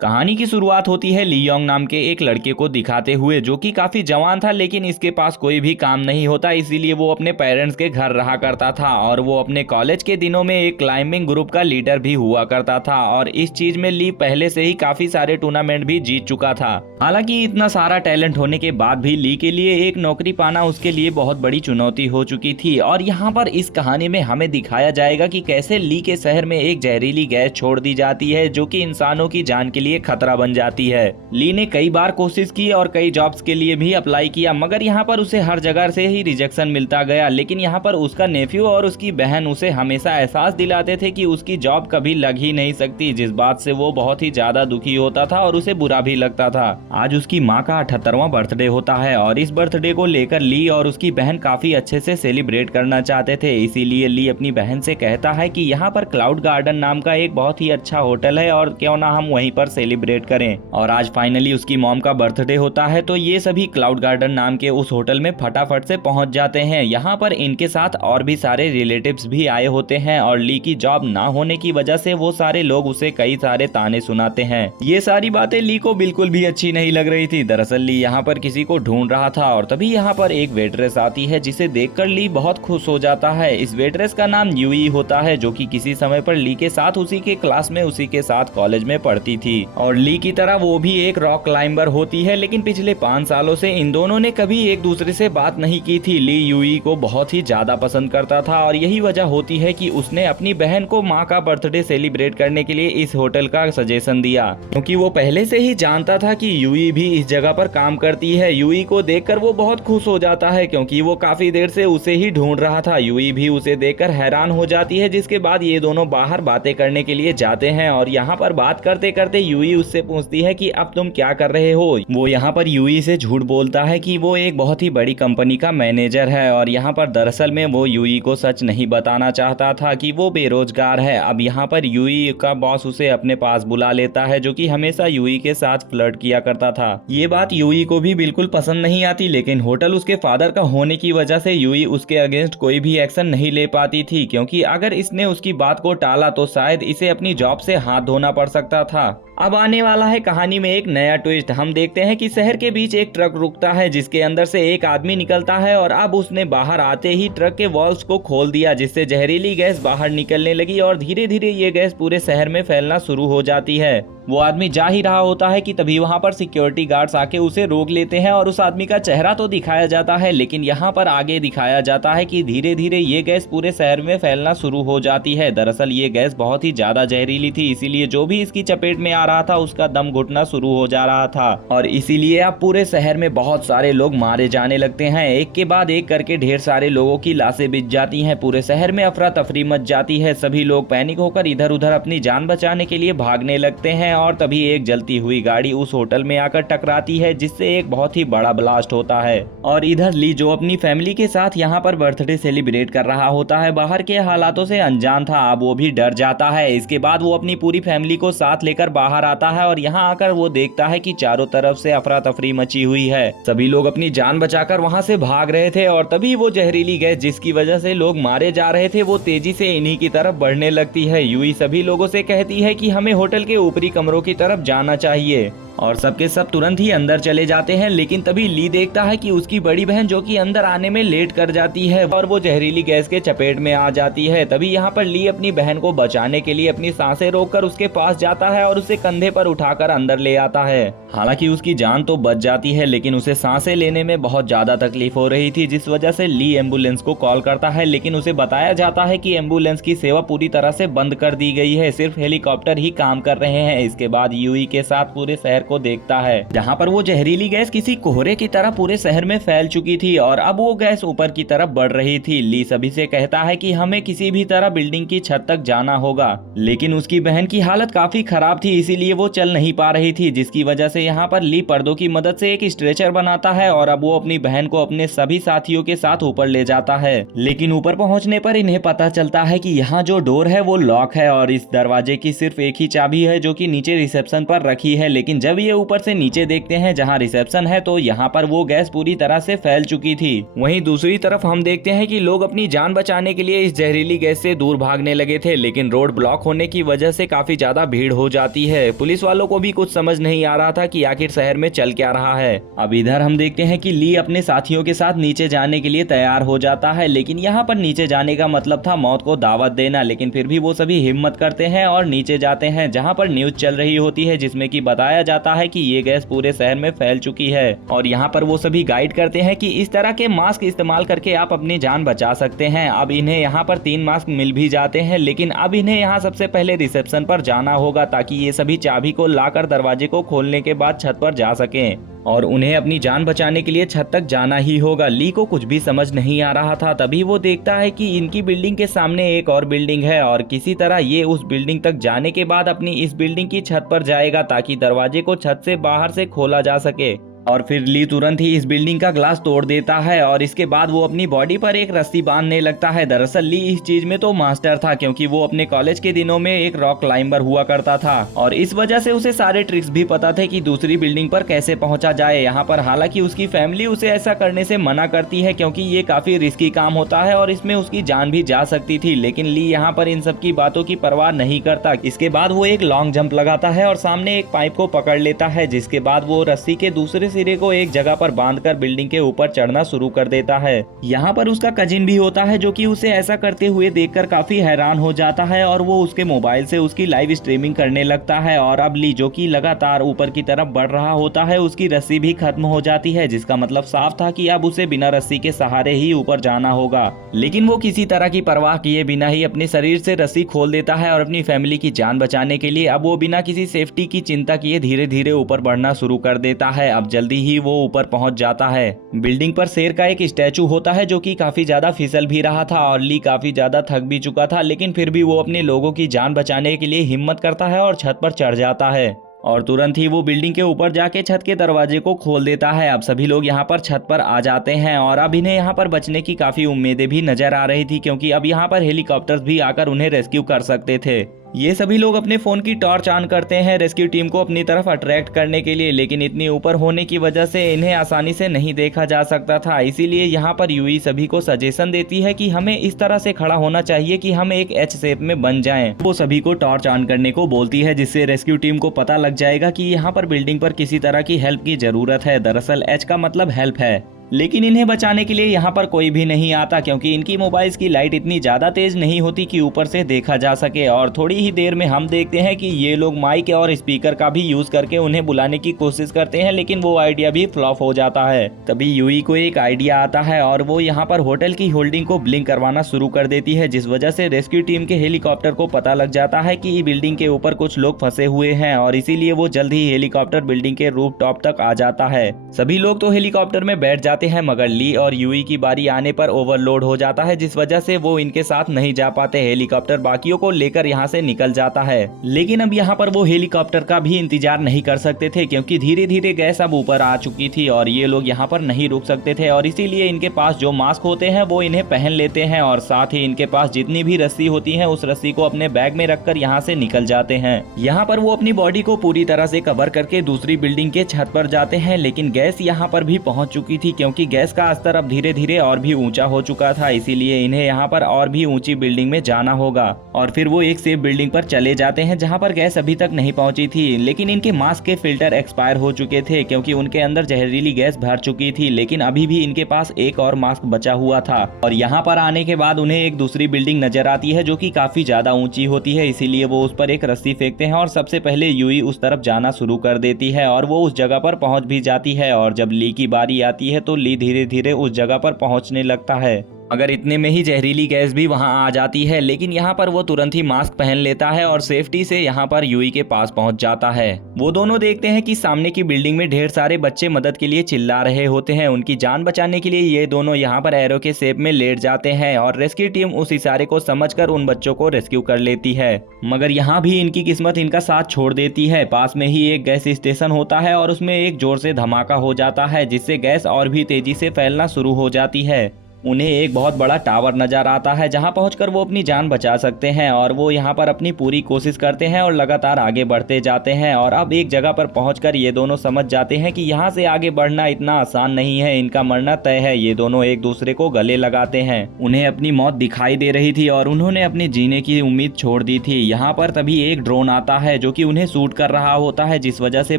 कहानी की शुरुआत होती है ली योंग नाम के एक लड़के को दिखाते हुए, जो कि काफी जवान था लेकिन इसके पास कोई भी काम नहीं होता, इसीलिए वो अपने पेरेंट्स के घर रहा करता था। और वो अपने कॉलेज के दिनों में एक क्लाइंबिंग ग्रुप का लीडर भी हुआ करता था। और इस चीज में ली पहले से ही काफी सारे टूर्नामेंट भी जीत चुका था। हालांकि इतना सारा टैलेंट होने के बाद भी ली के लिए एक नौकरी पाना उसके लिए बहुत बड़ी चुनौती हो चुकी थी। और यहाँ पर इस कहानी में हमें दिखाया जाएगा कि कैसे ली के शहर में एक जहरीली गैस छोड़ दी जाती है, जो कि इंसानों की जान के लिए खतरा बन जाती है। ली ने कई बार कोशिश की और कई जॉब्स के लिए भी अप्लाई किया, मगर यहाँ पर उसे हर जगह से ही रिजेक्शन मिलता गया। लेकिन यहाँ पर उसका नेफ्यू और उसकी बहन उसे हमेशा एहसास दिलाते थे कि उसकी जॉब कभी लग ही नहीं सकती, जिस बात से वो बहुत ही ज्यादा दुखी होता था और उसे बुरा भी लगता था। आज उसकी माँ का 78वां बर्थडे होता है और इस बर्थडे को लेकर ली और उसकी बहन काफी अच्छे से सेलिब्रेट करना चाहते थे। इसीलिए ली अपनी बहन से कहता है कि यहाँ पर क्लाउड गार्डन नाम का एक बहुत ही अच्छा होटल है और क्यों ना हम वहीं पर सेलिब्रेट करें। और आज फाइनली उसकी मॉम का बर्थडे होता है, तो ये सभी क्लाउड गार्डन नाम के उस होटल में फटाफट से पहुंच जाते हैं। यहाँ पर इनके साथ और भी सारे रिलेटिव्स भी आए होते हैं और ली की जॉब ना होने की वजह से वो सारे लोग उसे कई सारे ताने सुनाते हैं। ये सारी बातें ली को बिल्कुल भी अच्छी नहीं लग रही थी। दरअसल ली यहाँ पर किसी को ढूंढ रहा था और तभी यहाँ पर एक वेट्रेस आती है, जिसे देखकर ली बहुत खुश हो जाता है। इस वेट्रेस का नाम यूई होता है, जो कि किसी समय पर ली के साथ उसी के क्लास में उसी के साथ कॉलेज में पढ़ती थी। और ली की तरह वो भी एक रॉक क्लाइंबर होती है, लेकिन पिछले 5 सालों से इन दोनों ने कभी एक दूसरे से बात नहीं की थी। ली यूई को बहुत ही ज्यादा पसंद करता था और यही वजह होती है कि उसने अपनी बहन को माँ का बर्थडे सेलिब्रेट करने के लिए इस होटल का सजेशन दिया, क्योंकि वो पहले से ही जानता था कि यूई भी इस जगह पर काम करती है। यूई को देखकर वो बहुत खुश हो जाता है, क्योंकि वो काफी देर से उसे ही ढूंढ रहा था। यूई भी उसे देखकर हैरान हो जाती है, जिसके बाद ये दोनों बाहर बातें करने के लिए जाते हैं। और यहाँ पर बात करते करते यूई उससे पूछती है कि अब तुम क्या कर रहे हो। वो यहाँ पर यूई से झूठ बोलता है कि वो एक बहुत ही बड़ी कंपनी का मैनेजर है और यहाँ पर दरअसल में वो यूई को सच नहीं बताना चाहता था कि वो बेरोजगार है। अब यहाँ पर यूई का बॉस उसे अपने पास बुला लेता है, जो कि हमेशा यूई के साथ फ्लर्ट किया करता था। ये बात यूई को भी बिल्कुल पसंद नहीं आती, लेकिन होटल उसके फादर का होने की वजह से यूई उसके अगेंस्ट कोई भी एक्शन नहीं ले पाती थी, क्योंकि अगर इसने उसकी बात को टाला तो शायद इसे अपनी जॉब से हाथ धोना पड़ सकता था। अब आने वाला है कहानी में एक नया ट्विस्ट। हम देखते हैं कि शहर के बीच एक ट्रक रुकता है, जिसके अंदर से एक आदमी निकलता है और अब उसने बाहर आते ही ट्रक के वॉल्व्स को खोल दिया, जिससे जहरीली गैस बाहर निकलने लगी और धीरे धीरे ये गैस पूरे शहर में फैलना शुरू हो जाती है। वो आदमी जा ही रहा होता है कि तभी वहां पर सिक्योरिटी गार्ड्स आके उसे रोक लेते हैं और उस आदमी का चेहरा तो दिखाया जाता है, लेकिन यहाँ पर आगे दिखाया जाता है कि धीरे धीरे ये गैस पूरे शहर में फैलना शुरू हो जाती है। दरअसल ये गैस बहुत ही ज्यादा जहरीली थी, इसीलिए जो भी इसकी चपेट में आ रहा था उसका दम घुटना शुरू हो जा रहा था और इसीलिए अब पूरे शहर में बहुत सारे लोग मारे जाने लगते हैं। एक के बाद एक करके ढेर सारे लोगों की लाशें बिछ जाती हैं। पूरे शहर में अफरा तफरी मच जाती है। सभी लोग पैनिक होकर इधर उधर अपनी जान बचाने के लिए भागने लगते हैं और तभी एक जलती हुई गाड़ी उस होटल में आकर टकराती है, जिससे एक बहुत ही बड़ा ब्लास्ट होता है। और इधर ली, जो अपनी फैमिली के साथ यहाँ पर बर्थडे सेलिब्रेट कर रहा होता है, बाहर के हालातों से अनजान था। अब वो भी डर जाता है। इसके बाद वो अपनी पूरी फैमिली को साथ लेकर बाहर आता है और यहाँ आकर वो देखता है कि चारों तरफ से अफरा तफरी मची हुई है। सभी लोग अपनी जान बचाकर वहाँ से भाग रहे थे और तभी वो जहरीली गैस जिसकी वजह से लोग मारे जा रहे थे, वो तेजी से इन्हीं की तरफ बढ़ने लगती है। यूई सभी लोगों से कहती है कि हमें होटल के ऊपरी कमरों की तरफ जाना चाहिए और सबके सब तुरंत ही अंदर चले जाते हैं। लेकिन तभी ली देखता है कि उसकी बड़ी बहन, जो कि अंदर आने में लेट कर जाती है और वो जहरीली गैस के चपेट में आ जाती है। तभी यहाँ पर ली अपनी बहन को बचाने के लिए अपनी सांसें रोककर उसके पास जाता है और उसे कंधे पर उठाकर अंदर ले आता है। हालांकि उसकी जान तो बच जाती है, लेकिन उसे सांसें लेने में बहुत ज्यादा तकलीफ हो रही थी, जिस वजह से ली एम्बुलेंस को कॉल करता है। लेकिन उसे बताया जाता है कि एम्बुलेंस की सेवा पूरी तरह से बंद कर दी गई है, सिर्फ हेलीकॉप्टर ही काम कर रहे हैं। इसके बाद यूई के साथ पूरे शहर को देखता है, जहाँ पर वो जहरीली गैस किसी कोहरे की तरह पूरे शहर में फैल चुकी थी और अब वो गैस ऊपर की तरफ बढ़ रही थी। ली सभी से कहता है कि हमें किसी भी तरह बिल्डिंग की छत तक जाना होगा, लेकिन उसकी बहन की हालत काफी खराब थी, इसीलिए वो चल नहीं पा रही थी, जिसकी वजह से यहाँ पर ली पर्दों की मदद से एक स्ट्रेचर बनाता है और अब वो अपनी बहन को अपने सभी साथियों के साथ ऊपर ले जाता है। लेकिन ऊपर पहुंचने पर इन्हें पता चलता है कि यहाँ जो डोर है वो लॉक है और इस दरवाजे की सिर्फ एक ही चाबी है, जो कि नीचे रिसेप्शन पर रखी है। लेकिन जब जब ये ऊपर से नीचे देखते हैं जहाँ रिसेप्शन है तो यहाँ पर वो गैस पूरी तरह से फैल चुकी थी। वहीं दूसरी तरफ हम देखते हैं कि लोग अपनी जान बचाने के लिए इस जहरीली गैस से दूर भागने लगे थे, लेकिन रोड ब्लॉक होने की वजह से काफी ज्यादा भीड़ हो जाती है। पुलिस वालों को भी कुछ समझ नहीं आ रहा था कि आखिर शहर में चल क्या रहा है। अब इधर हम देखते हैं कि ली अपने साथियों के साथ नीचे जाने के लिए तैयार हो जाता है, लेकिन यहाँ पर नीचे जाने का मतलब था मौत को दावत देना, लेकिन फिर भी वो सभी हिम्मत करते हैं और नीचे जाते हैं जहाँ पर न्यूज चल रही होती है जिसमें कि बताया जाता है कि ये गैस पूरे शहर में फैल चुकी है। और यहाँ पर वो सभी गाइड करते हैं कि इस तरह के मास्क इस्तेमाल करके आप अपनी जान बचा सकते हैं। अब इन्हें यहाँ पर 3 मास्क मिल भी जाते हैं, लेकिन अब इन्हें यहाँ सबसे पहले रिसेप्शन पर जाना होगा ताकि ये सभी चाबी को लाकर दरवाजे को खोलने के बाद छत पर जा सकें और उन्हें अपनी जान बचाने के लिए छत तक जाना ही होगा। ली को कुछ भी समझ नहीं आ रहा था, तभी वो देखता है कि इनकी बिल्डिंग के सामने एक और बिल्डिंग है और किसी तरह ये उस बिल्डिंग तक जाने के बाद अपनी इस बिल्डिंग की छत पर जाएगा ताकि दरवाजे को छत से बाहर से खोला जा सके। और फिर ली तुरंत ही इस बिल्डिंग का ग्लास तोड़ देता है और इसके बाद वो अपनी बॉडी पर एक रस्सी बांधने लगता है। दरअसल ली इस चीज में तो मास्टर था क्योंकि वो अपने कॉलेज के दिनों में एक रॉक क्लाइंबर हुआ करता था और इस वजह से उसे सारे ट्रिक्स भी पता थे कि दूसरी बिल्डिंग पर कैसे पहुंचा जाए। यहाँ पर हालांकि उसकी फैमिली उसे ऐसा करने से मना करती है क्योंकि ये काफी रिस्की काम होता है और इसमें उसकी जान भी जा सकती थी, लेकिन ली यहाँ पर इन सब की बातों की परवाह नहीं करता। इसके बाद वो एक लॉन्ग जंप लगाता है और सामने एक पाइप को पकड़ लेता है, जिसके बाद वो रस्सी के दूसरे सिरे को एक जगह पर बांधकर बिल्डिंग के ऊपर चढ़ना शुरू कर देता है। यहाँ पर उसका कजिन भी होता है जो कि उसे ऐसा करते हुए देखकर काफी हैरान हो जाता है और वो उसके मोबाइल से उसकी लाइव स्ट्रीमिंग करने लगता है। और अब ली जो कि लगातार ऊपर की तरफ बढ़ रहा होता है उसकी रस्सी भी खत्म हो जाती है, जिसका मतलब साफ था कि अब उसे बिना रस्सी के सहारे ही ऊपर जाना होगा। लेकिन वो किसी तरह की परवाह किए बिना ही अपने शरीर से रस्सी खोल देता है और अपनी फैमिली की जान बचाने के लिए अब वो बिना किसी सेफ्टी की चिंता किए धीरे धीरे ऊपर बढ़ना शुरू कर देता है। अब जल्दी ही वो ऊपर पहुंच जाता है। बिल्डिंग पर शेर का एक स्टैचू होता है जो कि काफी ज्यादा फिसल भी रहा था और ली काफी ज्यादा थक भी चुका था, लेकिन फिर भी वो अपने लोगों की जान बचाने के लिए हिम्मत करता है और छत पर चढ़ जाता है और तुरंत ही वो बिल्डिंग के ऊपर जाके छत के दरवाजे को खोल देता है। अब सभी लोग यहाँ पर छत पर आ जाते हैं और अब इन्हें यहाँ पर बचने की काफी उम्मीदें भी नजर आ रही थी क्योंकि अब यहाँ पर हेलीकॉप्टर्स भी आकर उन्हें रेस्क्यू कर सकते थे। ये सभी लोग अपने फोन की टॉर्च ऑन करते हैं रेस्क्यू टीम को अपनी तरफ अट्रैक्ट करने के लिए, लेकिन इतनी ऊपर होने की वजह से इन्हें आसानी से नहीं देखा जा सकता था। इसीलिए यहाँ पर यूई सभी को सजेशन देती है कि हमें इस तरह से खड़ा होना चाहिए कि हम एक एच शेप में बन जाएं। वो सभी को टॉर्च ऑन करने को बोलती है जिससे रेस्क्यू टीम को पता लग जाएगा कि यहाँ पर बिल्डिंग पर किसी तरह की हेल्प की जरूरत है। दरअसल एच का मतलब हेल्प है, लेकिन इन्हें बचाने के लिए यहाँ पर कोई भी नहीं आता क्योंकि इनकी मोबाइल्स की लाइट इतनी ज्यादा तेज नहीं होती कि ऊपर से देखा जा सके। और थोड़ी ही देर में हम देखते हैं कि ये लोग माइक और स्पीकर का भी यूज करके उन्हें बुलाने की कोशिश करते हैं, लेकिन वो आइडिया भी फ्लॉप हो जाता है। तभी यूई को एक आइडिया आता है और वो यहाँ पर होटल की होल्डिंग को ब्लिंक करवाना शुरू कर देती है, जिस वजह से रेस्क्यू टीम के हेलीकॉप्टर को पता लग जाता है कि बिल्डिंग के ऊपर कुछ लोग फंसे हुए हैं और इसीलिए वो जल्द ही हेलीकॉप्टर बिल्डिंग के रूफ टॉप तक आ जाता है। सभी लोग तो हेलीकॉप्टर में बैठ जाते हैं मगर ली और यूई की बारी आने पर ओवरलोड हो जाता है, जिस वजह से वो इनके साथ नहीं जा पाते। हेलीकॉप्टर बाकियों को लेकर यहाँ से निकल जाता है, लेकिन अब यहाँ पर वो हेलीकॉप्टर का भी इंतजार नहीं कर सकते थे क्योंकि धीरे धीरे गैस अब ऊपर आ चुकी थी और ये लोग यहाँ पर नहीं रुक सकते थे और इसीलिए इनके पास जो मास्क होते हैं वो इन्हें पहन लेते हैं और साथ ही इनके पास जितनी भी रस्सी होती है उस रस्सी को अपने बैग में रखकर यहाँ से निकल जाते हैं। यहाँ पर वो अपनी बॉडी को पूरी तरह से कवर करके दूसरी बिल्डिंग के छत पर जाते हैं, लेकिन गैस यहाँ पर भी पहुंच चुकी थी क्योंकि गैस का स्तर अब धीरे धीरे और भी ऊंचा हो चुका था। इसीलिए इन्हें यहाँ पर और भी ऊंची बिल्डिंग में जाना होगा और फिर वो एक सेफ बिल्डिंग पर चले जाते हैं जहाँ पर गैस अभी तक नहीं पहुंची थी, लेकिन इनके मास्क के फिल्टर एक्सपायर हो चुके थे क्योंकि उनके अंदर जहरीली गैस भर चुकी थी। लेकिन अभी भी इनके पास एक और मास्क बचा हुआ था और यहाँ पर आने के बाद उन्हें एक दूसरी बिल्डिंग नजर आती है जो कि काफी ज्यादा ऊंची होती है। इसीलिए वो उस पर एक रस्सी फेंकते हैं और सबसे पहले यूई उस तरफ जाना शुरू कर देती है और वो उस जगह पर पहुंच भी जाती है और जब ली की बारी आती है तो ली धीरे धीरे उस जगह पर पहुंचने लगता है। अगर इतने में ही जहरीली गैस भी वहां आ जाती है, लेकिन यहाँ पर वो तुरंत ही मास्क पहन लेता है और सेफ्टी से यहाँ पर यूई के पास पहुंच जाता है। वो दोनों देखते हैं कि सामने की बिल्डिंग में ढेर सारे बच्चे मदद के लिए चिल्ला रहे होते हैं। उनकी जान बचाने के लिए ये दोनों यहाँ पर एरो के शेप में लेट जाते हैं और रेस्क्यू टीम उस इशारे को समझकर उन बच्चों को रेस्क्यू कर लेती है, मगर यहाँ भी इनकी किस्मत इनका साथ छोड़ देती है। पास में ही एक गैस स्टेशन होता है और उसमें एक जोर से धमाका हो जाता है जिससे गैस और भी तेजी से फैलना शुरू हो जाती है। उन्हें एक बहुत बड़ा टावर नजर आता है जहां पहुंचकर वो अपनी जान बचा सकते हैं और वो यहां पर अपनी पूरी कोशिश करते हैं और लगातार आगे बढ़ते जाते हैं। और अब एक जगह पर पहुंचकर ये दोनों समझ जाते हैं कि यहां से आगे बढ़ना इतना आसान नहीं है, इनका मरना तय है। ये दोनों एक दूसरे को गले लगाते हैं। उन्हें अपनी मौत दिखाई दे रही थी और उन्होंने अपने जीने की उम्मीद छोड़ दी थी। यहाँ पर तभी एक ड्रोन आता है जो कि उन्हें शूट कर रहा होता है, जिस वजह से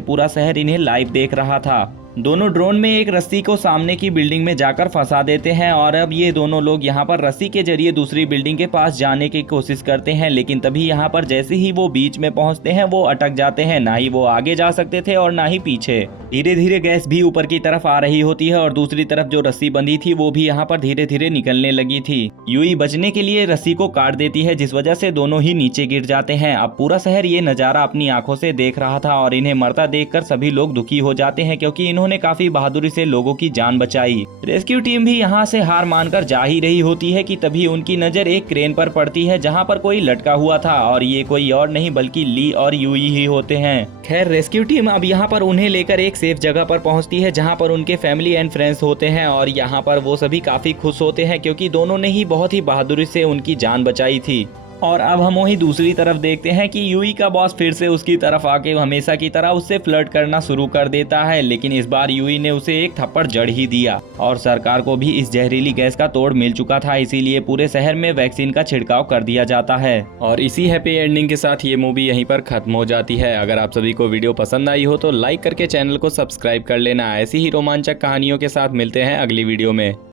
पूरा शहर इन्हें लाइव देख रहा था। दोनों ड्रोन में एक रस्सी को सामने की बिल्डिंग में जाकर फंसा देते हैं और अब ये दोनों लोग यहाँ पर रस्सी के जरिए दूसरी बिल्डिंग के पास जाने की कोशिश करते हैं, लेकिन तभी यहाँ पर जैसे ही वो बीच में पहुँचते हैं वो अटक जाते हैं। ना ही वो आगे जा सकते थे और ना ही पीछे। धीरे धीरे गैस भी ऊपर की तरफ आ रही होती है और दूसरी तरफ जो रस्सी बंधी थी वो भी यहाँ पर धीरे धीरे निकलने लगी थी। यूई बचने के लिए रस्सी को काट देती है, जिस वजह से दोनों ही नीचे गिर जाते हैं। अब पूरा शहर ये नजारा अपनी आंखों से देख रहा था और इन्हें मरता देखकर सभी लोग दुखी हो जाते हैं, क्योंकि इन्होंने काफी बहादुरी से लोगों की जान बचाई। रेस्क्यू टीम भी यहाँ से हार मानकर जा ही रही होती है कि तभी उनकी नजर एक क्रेन पर पड़ती है जहाँ पर कोई लटका हुआ था और ये कोई और नहीं बल्कि ली और यूई ही होते हैं। खैर रेस्क्यू टीम अब यहाँ पर उन्हें लेकर एक सेफ जगह पर पहुँचती है जहाँ पर उनके फैमिली एंड फ्रेंड्स होते हैं और यहाँ पर वो सभी काफी खुश होते हैं क्योंकि दोनों ने ही बहुत ही बहादुरी से उनकी जान बचाई थी। और अब हम वही दूसरी तरफ देखते हैं कि यूई का बॉस फिर से उसकी तरफ आके हमेशा की तरह उससे फ्लर्ट करना शुरू कर देता है, लेकिन इस बार यूई ने उसे एक थप्पड़ जड़ ही दिया। और सरकार को भी इस जहरीली गैस का तोड़ मिल चुका था, इसीलिए पूरे शहर में वैक्सीन का छिड़काव कर दिया जाता है। और इसी हैप्पी एंडिंग के साथ ये मूवी यहीं पर खत्म हो जाती है। अगर आप सभी को वीडियो पसंद आई हो तो लाइक करके चैनल को सब्सक्राइब कर लेना। ऐसी ही रोमांचक कहानियों के साथ मिलते हैं अगली वीडियो में।